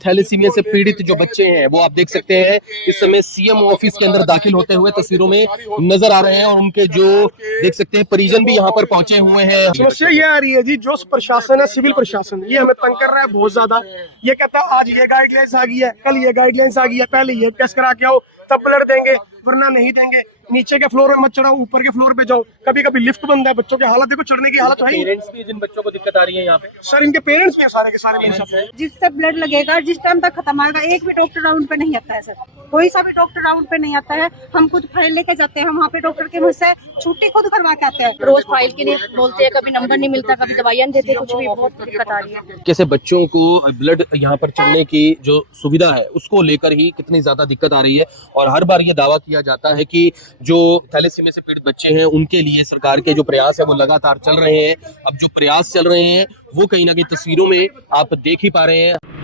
Thalassaemia से पीड़ित जो बच्चे हैं वो आप देख सकते हैं इस समय सीएम ऑफिस के अंदर दाखिल होते हुए तस्वीरों में नजर आ रहे हैं और उनके जो देख सकते हैं परिजन भी यहाँ पर पहुंचे हुए हैं। समस्या ये आ रही है जी, जो प्रशासन है, सिविल प्रशासन, ये हमें तंग कर रहा है बहुत ज्यादा। ये कहता है आज ये गाइडलाइंस आ गई है, कल ये गाइडलाइंस आ गई है, पहले ये टेस्ट करा के आओ तब ब्लड देंगे, वरना नहीं देंगे। नीचे के फ्लोर में मत चढ़ाओ, ऊपर के फ्लोर पे जाओ। कभी कभी लिफ्ट बंद है, बच्चों की हालत देखो, चढ़ने की हालत है ही। पेरेंट्स भी जिन बच्चों को दिक्कत आ रही है यहाँ पे, सर इनके पेरेंट्स भी हैं, सारे के सारे पेरेंट्स हैं। जिससे ब्लड लगेगा जिस टाइम तक खत्म आएगा, एक भी डॉक्टर राउंड पे नहीं आता है सर, कोई सा भी डॉक्टर राउंड पे नहीं आता है। हम खुद फाइल लेके जाते हैं, हम वहाँ पे डॉक्टर के मुँह से छुट्टी खुद करवा के आते हैं। रोज फाइल के लिए बोलते हैं, कभी नंबर नहीं मिलता, कभी दवाइयाँ देते, कुछ भी बहुत दिक्कत आ रही है। कैसे बच्चों को ब्लड यहाँ पर चढ़ने की जो सुविधा है उसको लेकर ही कितनी ज्यादा दिक्कत आ रही है। और हर बार ये दावा किया जाता है कि जो थैलेसीमिया से पीड़ित बच्चे हैं उनके लिए सरकार के जो प्रयास है वो लगातार चल रहे हैं। अब जो प्रयास चल रहे हैं वो कहीं ना कहीं तस्वीरों में आप देख ही पा रहे हैं।